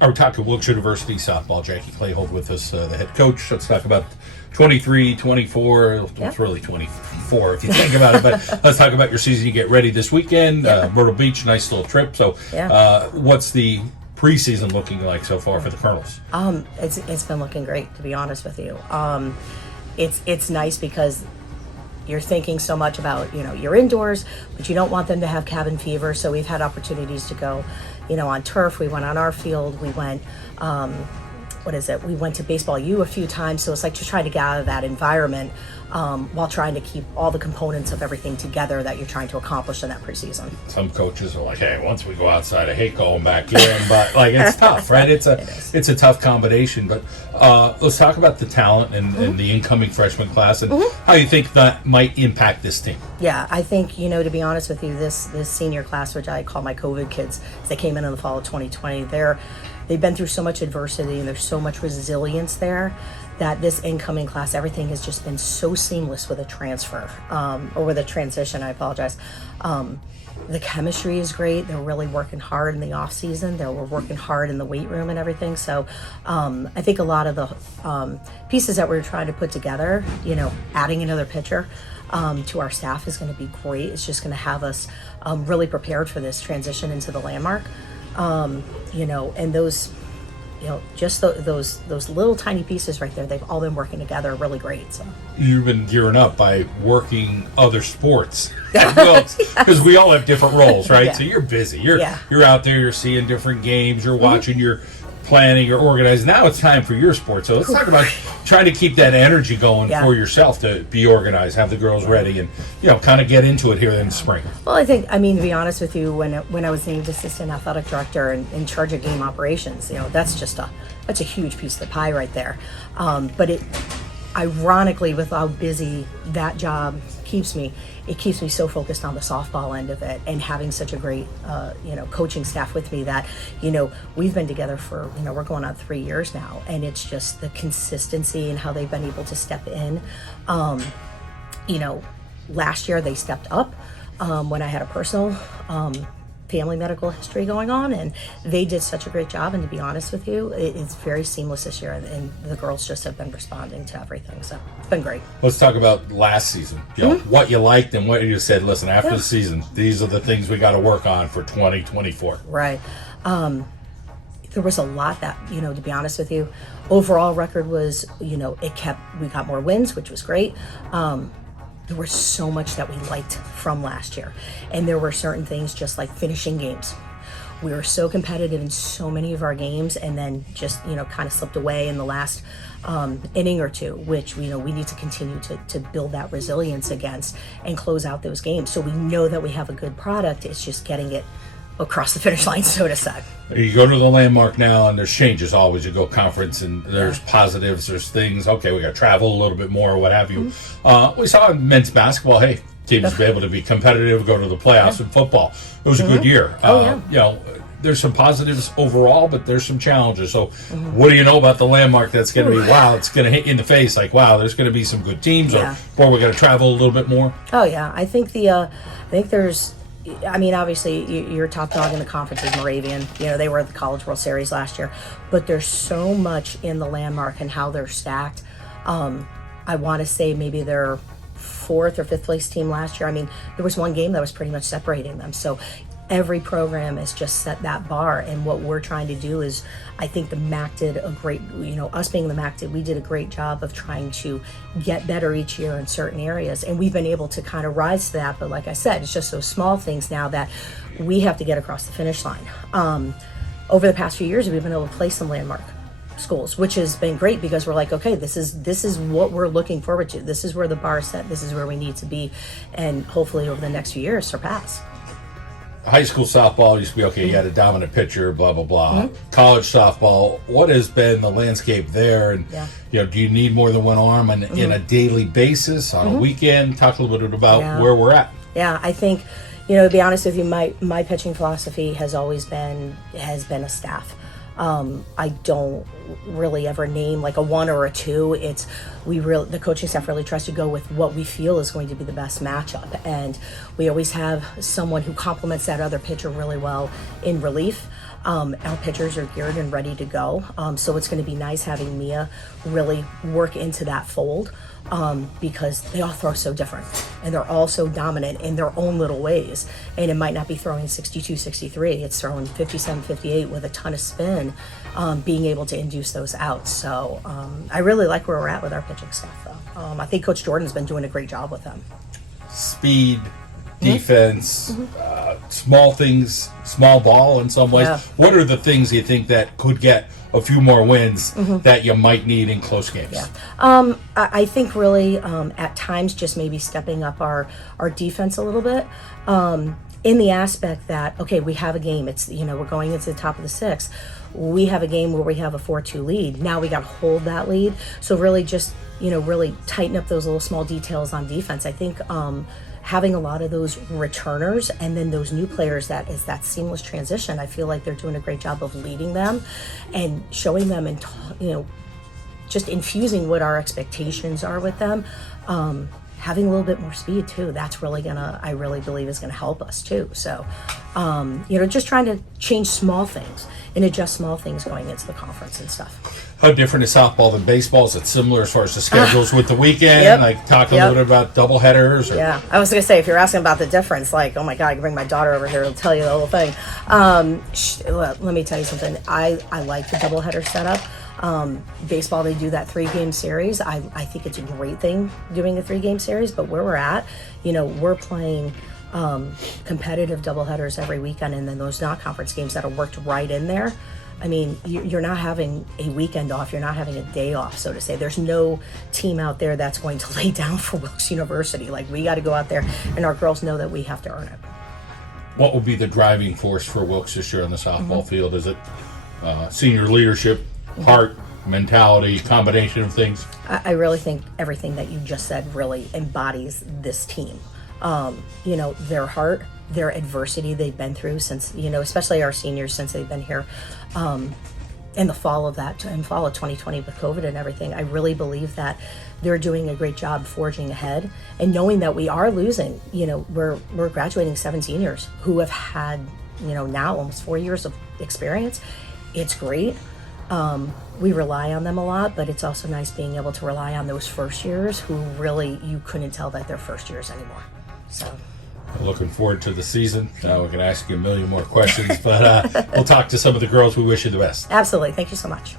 We're talking Wilkes University softball. Jackie Klahold with us, the head coach. Let's talk about 23, 24. It's really 24 if you think about it. But let's talk about your season. You get ready this weekend. Myrtle Beach, nice little trip. So what's the preseason looking like so far for the Colonels? It's been looking great, to be honest with you. It's nice because you're thinking so much about, you're indoors, but you don't want them to have cabin fever. So we've had opportunities to go, on turf. We went on our field. We went, we went to Baseball U a few times. So it's like just trying to get out of that environment while trying to keep all the components of everything together that you're trying to accomplish in that preseason. Some coaches are like, hey, once we go outside, I hate going back in. But it's tough, right? It's a tough combination. But let's talk about the talent and the incoming freshman class and how you think that might impact this team. Yeah, I think, to be honest with you, this senior class, which I call my COVID kids, they came in the fall of 2020, they've been through so much adversity and there's so much resilience there that this incoming class, everything has just been so seamless with a transfer, or with a transition, I apologize. The chemistry is great. They're really working hard in the off season. We're working hard in the weight room and everything. So I think a lot of the pieces that we're trying to put together, adding another pitcher to our staff is going to be great. It's just going to have us really prepared for this transition into the Landmark. And those, just those little tiny pieces right there, they've all been working together really great. So you've been gearing up by working other sports, because we all have different roles, right? So you're busy. You're out there. You're seeing different games. You're watching. You're planning. You're organizing. Now it's time for your sport. So let's talk about trying to keep that energy going for yourself to be organized, have the girls ready, and kind of get into it here in the spring. Well, to be honest with you, when I was named assistant athletic director and in charge of game operations, that's a huge piece of the pie right there. But it, ironically, with how busy that job keeps me, it keeps me so focused on the softball end of it and having such a great, coaching staff with me that, we've been together for, we're going on 3 years now, and it's just the consistency and how they've been able to step in. Last year they stepped up when I had a personal family medical history going on, and they did such a great job. And to be honest with you, it's very seamless this year, and the girls just have been responding to everything, so it's been great. Let's talk about last season, what you liked and what you said, listen, after the season, these are the things we got to work on for 2024. Right. There was a lot that, to be honest with you, overall record was, we got more wins, which was great. There was so much that we liked from last year. And there were certain things just like finishing games. We were so competitive in so many of our games, and then just, kind of slipped away in the last inning or two, which, we need to continue to build that resilience against and close out those games. So we know that we have a good product. It's just getting it across the finish line, so to say. You go to the Landmark now, and there's changes always. You go conference, and there's positives, there's things. Okay, we got to travel a little bit more, what have you. We saw in men's basketball, hey, teams be able to be competitive, go to the playoffs in football. It was a good year. There's some positives overall, but there's some challenges. So what do you know about the Landmark that's going to be, wow, it's going to hit you in the face, like, wow, there's going to be some good teams, or we got to travel a little bit more? Oh, yeah. I think there's, obviously, your top dog in the conference is Moravian. They were at the College World Series last year. But there's so much in the Landmark and how they're stacked. I want to say maybe they're fourth or fifth place team last year. There was one game that was pretty much separating them. So every program has just set that bar. And what we're trying to do is, I think the MAC did a great, us being the MAC we did a great job of trying to get better each year in certain areas. And we've been able to kind of rise to that. But like I said, it's just those small things now that we have to get across the finish line. Over the past few years, we've been able to play some Landmark schools, which has been great because we're like, okay, this is what we're looking forward to. This is where the bar is set. This is where we need to be. And hopefully over the next few years, surpass. High school softball used to be, okay, you had a dominant pitcher, blah, blah, blah. College softball, what has been the landscape there? And, do you need more than one arm in a daily basis, on a weekend? Talk a little bit about where we're at. Yeah, I think, to be honest with you, my pitching philosophy has always been a staff. I don't really ever name like a one or a two. It's the coaching staff really tries to go with what we feel is going to be the best matchup, and we always have someone who complements that other pitcher really well in relief. Our pitchers are geared and ready to go. So it's going to be nice having Mia really work into that fold, because they all throw so different and they're all so dominant in their own little ways. And it might not be throwing 62, 63. It's throwing 57, 58 with a ton of spin, being able to induce those outs. So I really like where we're at with our pitching staff, though. I think Coach Jordan's been doing a great job with them. Speed, defense, small things, small ball in some ways. Yeah. What are the things you think that could get a few more wins that you might need in close games? Yeah. I think really at times just maybe stepping up our defense a little bit, in the aspect that, okay, we have a game. It's, we're going into the top of the sixth. We have a game where we have a 4-2 lead. Now we got to hold that lead. So really just, really tighten up those little small details on defense. I think having a lot of those returners and then those new players, that is that seamless transition. I feel like they're doing a great job of leading them and showing them and, just infusing what our expectations are with them. Having a little bit more speed too, that's really I really believe is gonna help us too. So, just trying to change small things and adjust small things going into the conference and stuff. How different is softball than baseball? Is it similar as far as the schedules with the weekend? Yep. Like talk a little bit about double headers? Or... Yeah, I was gonna say, if you're asking about the difference, like, oh my God, I can bring my daughter over here to tell you the whole thing. Let me tell you something. I like the double header setup. Baseball, they do that 3-game series. I think it's a great thing doing a 3-game series, but where we're at, we're playing competitive doubleheaders every weekend, and then those non-conference games that are worked right in there. I mean, you're not having a weekend off. You're not having a day off, so to say. There's no team out there that's going to lay down for Wilkes University. Like, we got to go out there, and our girls know that we have to earn it. What will be the driving force for Wilkes this year on the softball field? Is it senior leadership, heart, mentality, combination of things? I really think everything that you just said really embodies this team. Their heart, their adversity they've been through since, especially our seniors since they've been here, in the fall of 2020 with COVID and everything. I really believe that they're doing a great job forging ahead and knowing that we are losing. We're graduating 7 seniors who have had, now almost 4 years of experience. It's great. We rely on them a lot, but it's also nice being able to rely on those first years who really, you couldn't tell that they're first years anymore. So looking forward to the season. We can ask you a million more questions, but we'll talk to some of the girls. We wish you the best. Absolutely. Thank you so much.